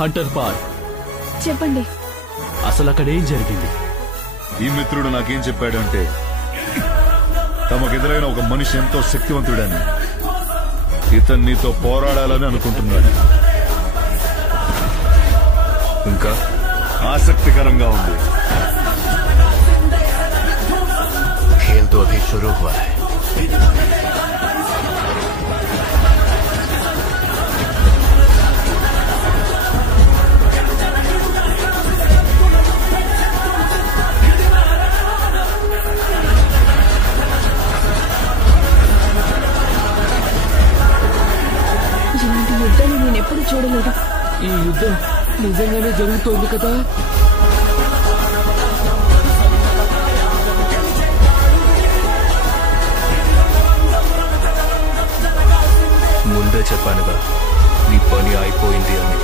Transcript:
Hunter Paul, చెప్పండి. అసలు అక్కడ ఏం జరిగింది? ఈ మిత్రుడు నాకేం చెప్పాడంటే తమకెదురైన ఒక మనిషి ఎంతో శక్తివంతుడని, ఇతను నీతో పోరాడాలని అనుకుంటున్నాడు. ఇంకా ఆసక్తికరంగా ఉంది. खेल तो अभी शुरू हुआ है. ఇలాంటి యుద్ధాన్ని నేనెప్పుడు చూడలేదు. ఈ యుద్ధం నిజంగానే జరుగుతోంది కదా? ముందే చెప్పానుగా నీ పని అయిపోయింది అని.